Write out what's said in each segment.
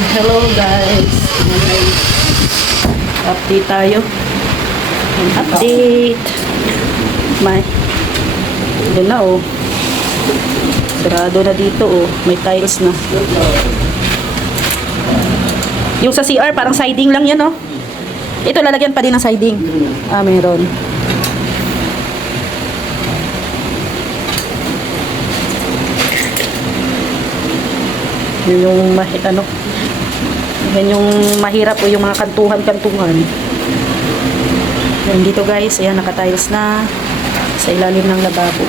Hello guys. Update tayo. Update. May doon na oh. Sarado na dito oh. May tiles na. Yung sa CR parang siding lang yan oh. Ito lalagyan pa din ng siding. Ah, meron. Yun yung yan yung mahirap o yung mga kantuhan-kantuhan. Yan dito guys, ayan naka-tiles na sa ilalim ng lababo.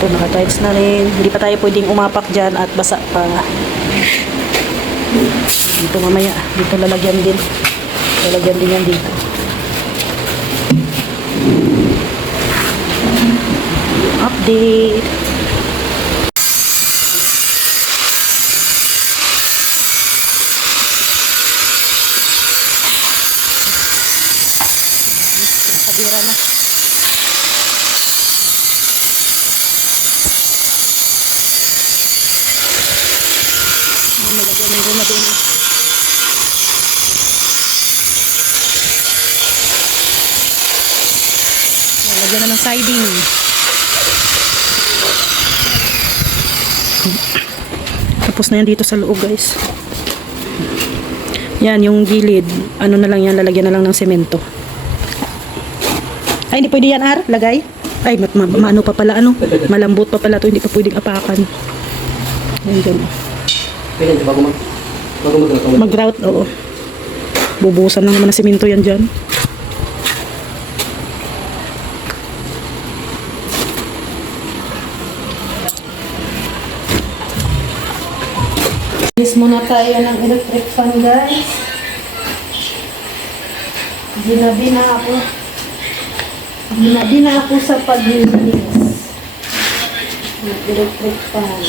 Ito naka-tiles na rin. Hindi pa tayo pwedeng umapak dyan at basa pa. Dito mamaya, dito lalagyan din. Lalagyan din yan dito. Update. Nakabira na. Malagyan ng goma din. Malagyan na ng siding. Tapos na yan dito sa loob guys. Yan yung gilid. Ano na lang yan, lalagyan na lang ng semento. Ay hindi pwede yan lagay. Ay ano pa pala ano. Malambot pa pala to, hindi pa pwedeng apakan. Yan dyan. Pwede bago mag-grout, oo. Bubusan lang naman ng semento yan dyan. Linis muna tayo ng electric fan guys. Ginabi na ako sa paglinis ng electric fan.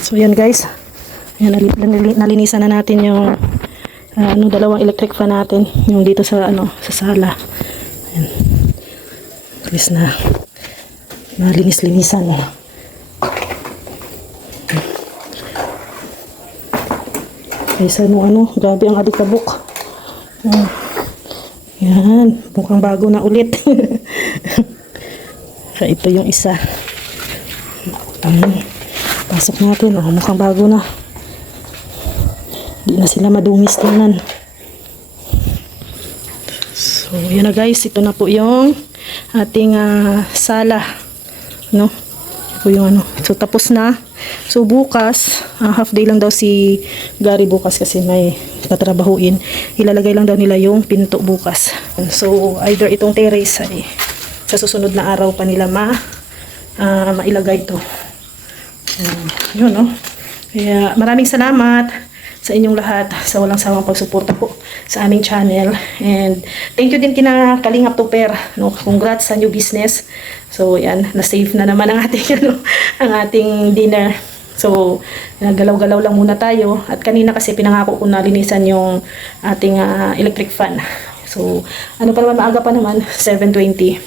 So yan guys. Ayan, nalinisan na natin yung dalawang electric fan natin. Yung dito sa sa sala. Ayan. Please na malinis-linisan. Kaysa grabe ang alikabok. Yan, mukhang bago na ulit. So, ito yung isa. Pasok natin. Mukhang bago na. Hindi na sila madungis tingnan. So, yan na guys. Ito na po yung ating sala. No? Ito yung So, tapos na. So, bukas, half day lang daw si Gary bukas kasi may tatrabahuin. Ilalagay lang daw nila yung pinto bukas. So, either itong terrace ay sa susunod na araw pa nila mailagay to. Yun, no? Kaya maraming salamat sa inyong lahat sa walang sawang pagsuporta po sa aming channel. And thank you din kina Kalingap Tuper, no? Congrats sa new business. So yan, na-save na naman ang ating ang ating dinner. So galaw-galaw lang muna tayo at kanina kasi pinangako ko na linisan yung ating electric fan. So pa naman, maaga pa naman, 7:20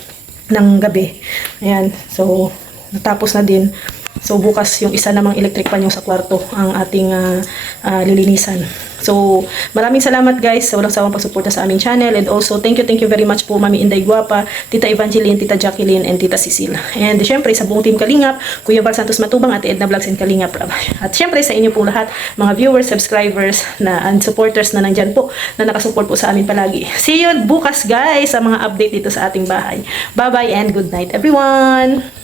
ng gabi. Ayan. So natapos na din. So bukas yung isa namang electric fan yung sa kwarto ang ating lilinisan. So maraming salamat guys sa walang sawang pagsuporta sa aming channel, and also thank you very much po Mami Inday Guapa, Tita Evangeline, Tita Jacqueline, and Tita Cecil. And syempre sa buong team Kalingap, Kuya Val Santos Matubang, Ate Edna Vlogs and Kalingap Rab. At syempre sa inyo po lahat, mga viewers, subscribers and supporters na nandyan po, na nakasupport po sa amin palagi. See you bukas guys sa mga update dito sa ating bahay. Bye bye and good night everyone!